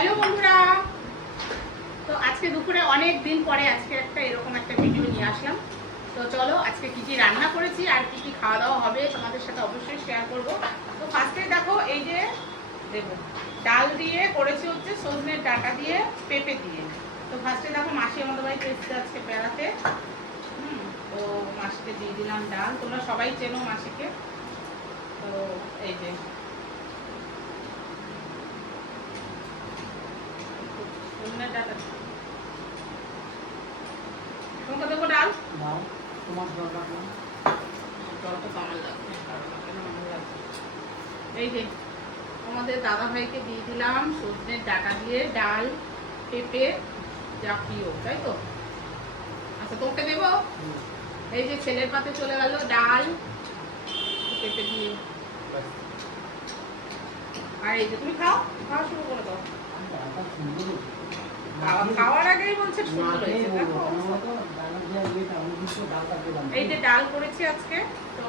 Hello বন্ধুরা। তো আজকে দুপুরে অনেক দিন পরে আজকে একটা এরকম একটা ভিডিও নিয়ে আসলাম। তো চলো আজকে কি কি রান্না করেছি আর কি কি খাওয়া দাওয়া হবে তোমাদের সাথে অবশ্যই শেয়ার করব। তো ফার্স্টে দেখো এই যে দেবো, ডাল দিয়ে করেছি হচ্ছে সজনের ডাটা দিয়ে পেঁপে দিয়ে। তো ফার্স্টে দেখো মাসি আমাদের বাড়িতে এসেছে আজকে বেড়াতে। তো মাসিকে দিয়ে দিলাম ডাল, তোমরা সবাই চেনো মাসিকে। তো এই যে তোমাকে দেবো ডাল দাও তোমার। জলটা তো লাগবে এই যে আমাদের দাদা ভাইকে দিয়ে দিলাম সজনের ডাটা দিয়ে ডাল পেঁপে প্রিয় তাই তো? আচ্ছা তোকে দেবো। এই যে ছেলের পাতে চলে গেল ডাল পেঁপে দিয়ে। আর এই যে তুমি খাও? খাওয়া শুরু করে দাও। খাওয়ার আগেই বলছে সুন্দর হয়েছে। দেখো। এই যে ডাল করেছি আজকে তো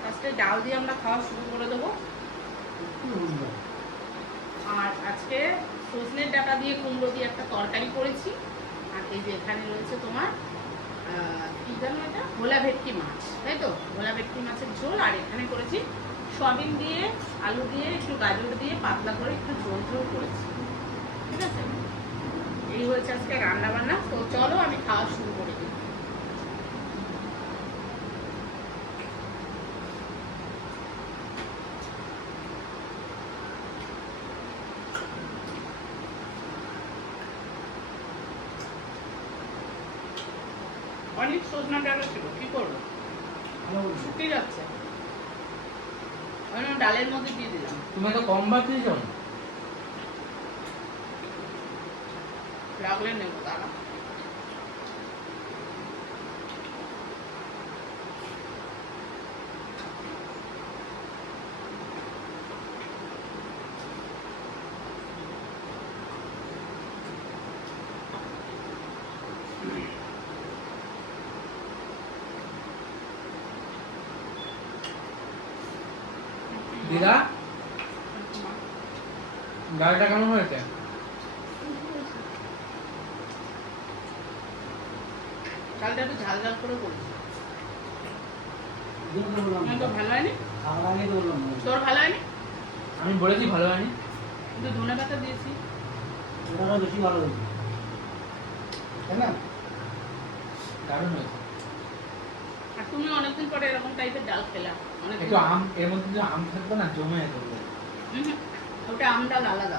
ফার্স্টে ডাল দিয়ে আমরা খাওয়া শুরু করে দেবো। আর আজকে সজনের ডাটা দিয়ে কুমড়ো দিয়ে একটা তরকারি করেছি। আর এই যে এখানে রয়েছে তোমার কি জানো এটা? ভোলা ভেটকি মাছ তাই তো? ভোলা ভেটকি মাছের ঝোল। আর এখানে করেছি সয়াবিন দিয়ে আলু দিয়ে একটু গাজর দিয়ে পাতলা করে একটু ঝোল ঝোল করেছি। ঠিক আছে? হয়েছে আজকে রান্না বান্না তো চলো আমি খাওয়া শুরু করে দিই। অনেক সজনা ডাটা ছিল কি করব। শুকিয়ে যাচ্ছে। ওই ডালের মধ্যে দিয়ে দিলাম। তুমি তো কম ভাত দিয়েছ। লাগলে নেব দাঁড়া দিদা? ডালটা কেমন হয়েছে? ডালটা একটু ঝাল ঝাল করে ভালো হয়নি। তোর ভালো হয়নি আমি বলেছি ভালো হয়নি কিন্তু ধনে পাতা দিয়েছি বেশি ভালো হয়েছে। তাই না? দারুণ হয়েছে আর তুমি অনেকদিন পরে এরকম টাইপের ডাল খেলা একটু আম এর মধ্যে আম থাকবে না জমে যেত হুম, হুম। ওটা আলাদা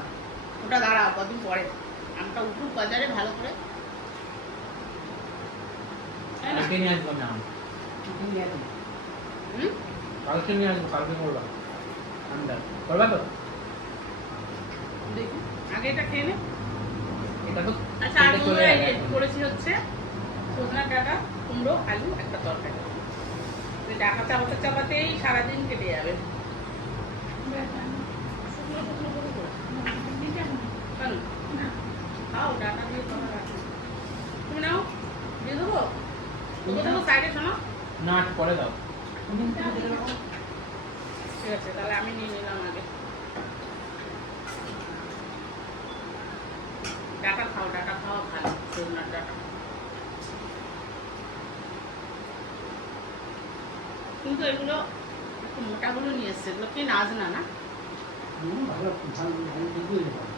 ওটা দাঁড়া কদিন পরে আমটা উঠুক বাজারে ভালো করে? কালকে নিয়ে আসব আছে। কালকে নিয়ে আসব কালকে করবা আমটা করবা তো দেখি আগে এটা খেয়ে নে। এটা তো আচ্ছা আর। করেছি হচ্ছে সজনা ডাটা কুমড়ো আলু একটা তরকারি। ডাটা চাপাতে চাপাতেই সারাদিন কেটে যাবে? খাও ডাটা দিয়ে তোমার নাও দিয়ে দেবো? তোকে দেবো সাইডে শোনো। না পরে দাও। তুমি একটু ঠিক আছে তাহলে আমি নিয়ে নিলাম আগে। ডাটা খাও ডাটা খাওয়া ভালো সজনার ডাটা। কিন্তু এগুলো একটু মোটাগুলো নিয়ে এসছে এগুলো কি নাজ না? না ভালো, ভালো, ভালো ঠিকই হয়েছে ভালো।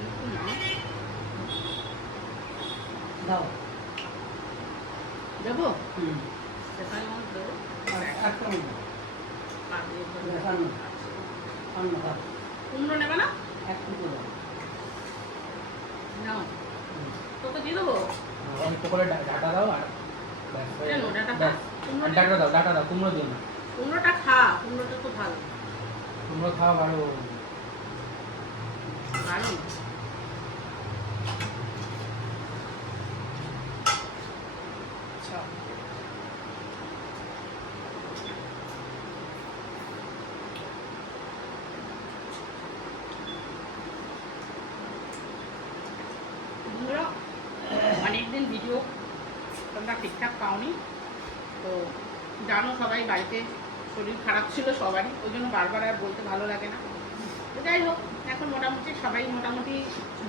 একটু নাও। দাও। দেবো হুম। সেখানে মধ্যে দেবো আর একটা মতো। আর দিয়ে দেবো। দেখানো। অন্য কাজ। কুমড়ো নেবে না? এক টুকরো দাও। নাও। তোকে দিয়ে দেবো? অল্প করে ডাটা দাও আর হয়ে ডাটা দাও ডাটা দাও কুমড়ো দিও না। কুমড়োটা খা কুমড়োটা তো ভালো। কুমড়ো খাওয়া ভালো আচ্ছা বন্ধুরা অনেকদিন ভিডিও তোমরা ঠিকঠাক পাওনি তো জানো সবাই, বাড়িতে শরীর খারাপ ছিল সবারই, ওই জন্য বারবার আর বলতে ভালো লাগে না। তো যাই হোক, এখন মোটামুটি সবাই মোটামুটি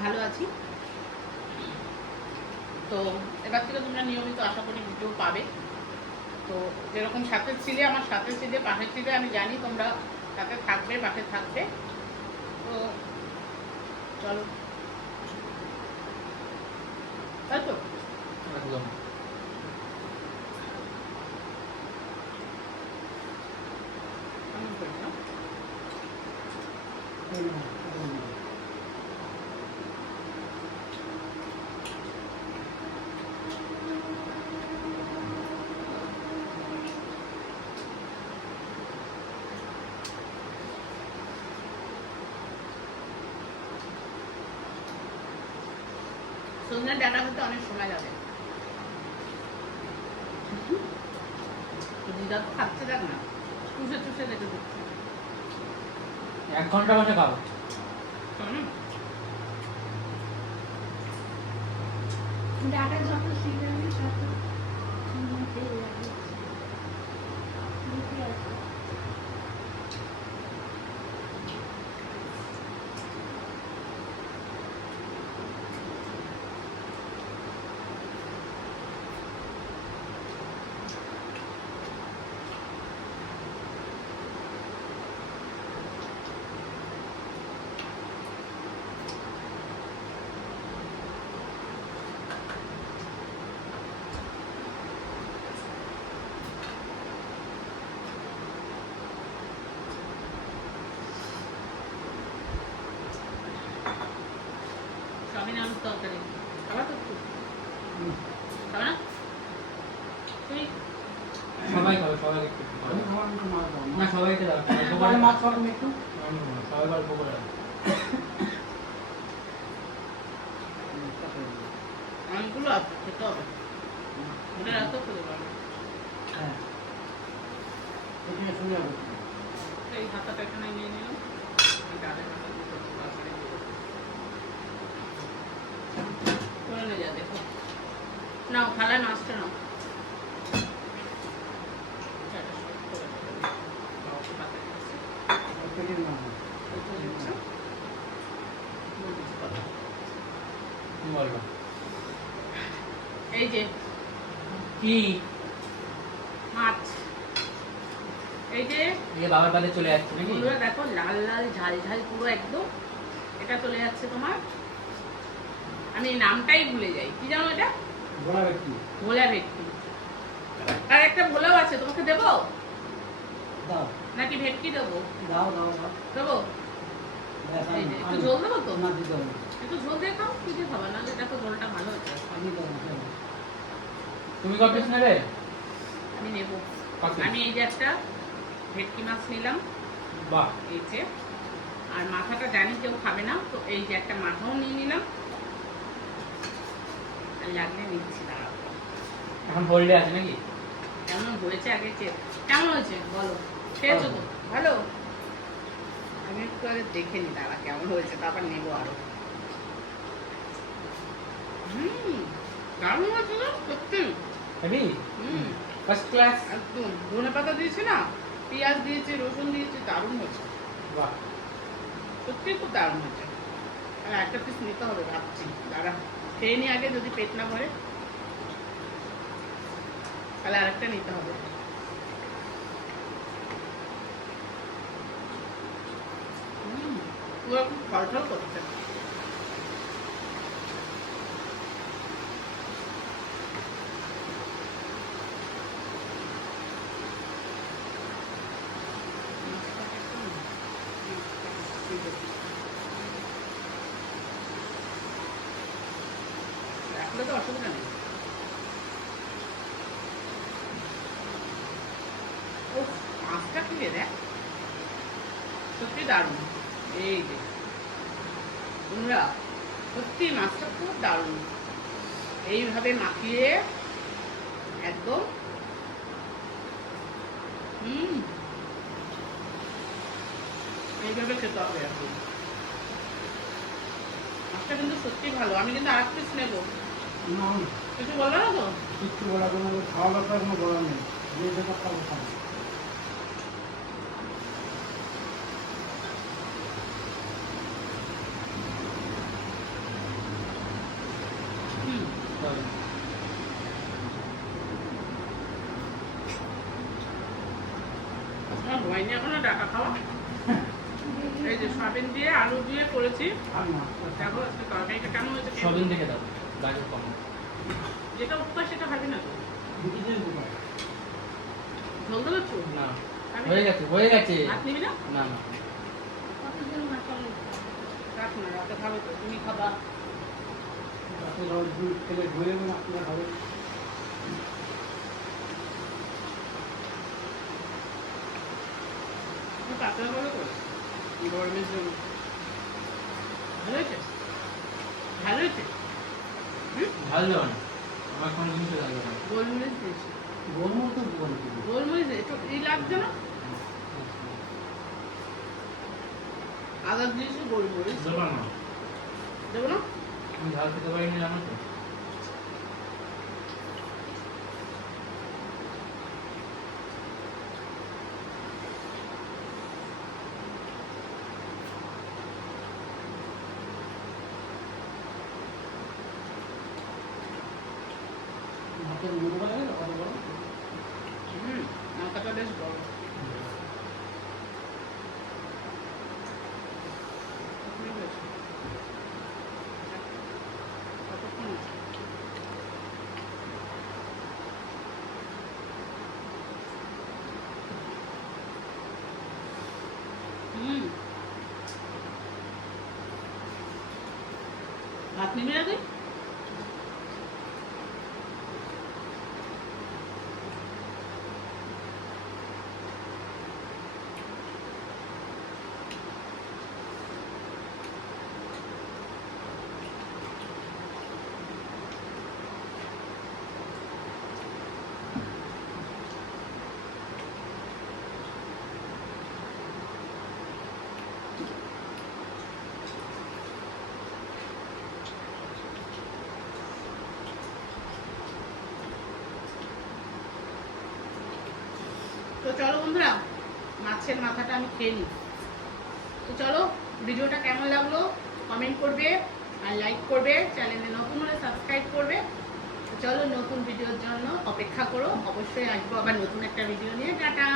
ভালো আছি। তো এবার থেকে তোমরা নিয়মিত আশা করি ভিডিও পাবে। তো যেরকম সাথে ছিলে, আমার সাথে ছিলে, পাশে ছিলে, আমি জানি তোমরা সাথে থাকবে, পাশে থাকবে। তো চলো। তাই তো? একদম। সজনে ডাটা হতে অনেক সময় যাবে দিদা তো খাচ্ছে দেখ না। চুষে চুষে দেখে দিচ্ছে এক ঘণ্টা বসে খাও হুম। ডাটা যত সিজনে তত মধ্যে লাগে বুঝে আছে সবই না আলুর তরকারি খাবার তো একটু হুম। খাবে না তুই সবাই খাবে সবাই একটু আমি খাবার একটু মাছ দাও। না সবাইকে দাও অল্প করে তাহলে মাছ খাও একটু। খেতে হবে। ওটা রাখতে খেতে পারবে হ্যাঁ। এখানে এই হাতাটা এখানে নিয়ে নিলাম। এই তরকারি করে নিয়ে যা দেখো। নাও থালায় মাছটা নাও এটা সব করে দেবো। নাও, পাতায় দিচ্ছি। পেটের মাছ এইটা দিচ্ছি। দিয়ে দিচ্ছি পাতা। তুমি বলবা এই যে কি মাছ এই যে এই বাবার বাড়ি চলে যাচ্ছে নাকি? বন্ধুরা দেখো লাল লাল ঝাল ঝাল পুরো একদম। এটা চলে যাচ্ছে তোমার। আমি নামটাই ভুলে যাই। কি জানো এটা? বলা ব্যক্তি ভোলা ভেটকি। আর একটা ভোলাও আছে তোমাকে দেবো? দাও। নাকি ভেটকি দেবো? দাও দাও দাও। দেবো? ব্যাস, এই আমি- যে, একটু ঝোল দেবো তো? না দিতে একটু ঝোল দিয়ে খাও কি দিয়ে খাবা নাহলে দেখো ঝোলটা ভালো আমি চলো। তুমি কত পিস নেবে আমি নেব। আমি এই যে একটা ভেটকি মাছ নিলাম। বাহ। এই যে। আর মাথাটা জানি কেউ খাবে না তো এই যে একটা মাথাও নিয়ে নিলাম। আর লাগলে নিচ্ছি দাঁড়াও। এখন হোল্ডে আছে নাকি? কেমন হয়েছে আগে চেয়ে কেমন হয়েছে? বলো। খেয়েছো তো? ভালো। আমি একটু আগে দেখে নি দাঁড়া কেমন হয়েছে তারপর নেব আরও। হুম দারুণ হয়েছে না সত্যি। হুম। ফার্স্ট ক্লাস একদম। ধনে পাতা দিয়েছি না? পেঁয়াজ দিয়েছি রসুন দিয়েছি দারুণ হয়েছে। বাহ। সত্যি খুব দারুণ হয়েছে। আর একটা পিস নিতে হবে ভাবছি। দাঁড়া খেয়ে নি আগে যদি পেট না ভরে। তাহলে আরেকটা নিতে হবে। হুম, পুরো খুব ফলফল করছে। রাখলে তো অসুবিধা নেই। মাছটা কি দেখ। সত্যি দারুণ। এই যে তোমরা সত্যি মাছটা খুব দারুণ। এইভাবে মাখিয়ে একদম হুম, এইভাবে খেতে হবে আর মাছটা কিন্তু সত্যি ভালো। আমি কিন্তু আর নেব। কিছু বলবে না তো কিচ্ছু বলা কোনো খাওয়া ব্যাপারে কোনো বলার নেই যে যেটা খাব খাব আমার হয়নি এখনও ডাকা খাওয়া এই যে সয়াবিন দিয়ে আলু দিয়ে করেছি। দেখো আজকে তরকারিটা কেমন হয়েছে? সবিন দেখে দাও। লাগে কম। যেটা উপকার সেটা খাবি না না। হয়ে গেছে হয়ে গেছে। ভাত নিবি না? না না। রাখ না রাতে খাবে তো তুমি খাবা। রাতে খেলে ঘুরে না আপনারা খাবে। তুমি পাতলা করে করো গরমের জন্য। ভালো হয়েছে? ভালো হয়েছে? ভালো দেওয়া না। আমার কোনো জিনিস লাগবে না। গোলমরিচ দিয়েছি। গোলমরিচ তো গোলমরিচ একটু ই লাগছে না আদা দিয়েছি গোলমরিচ। দেবো না। দেবো না? আমি ঝাল খেতে পারি না জানো তো মাছের মুড়ো লাগে না কত বড় হুম লঙ্কাটা বেশ বড় কতক্ষণ হয়েছে? কতক্ষণ হয়েছে? হুম ভাত নিবি না তুই তো চলো বন্ধুরা, মাছের মাথাটা আমি খেয়ে নিই। তো চলো, ভিডিওটা কেমন লাগল কমেন্ট করবে আর লাইক করবে চ্যানেলে নতুন হলে সাবস্ক্রাইব করবে। চলো নতুন ভিডিওর জন্য অপেক্ষা করো, অবশ্যই আসব আবার নতুন একটা ভিডিও নিয়ে। টাটা!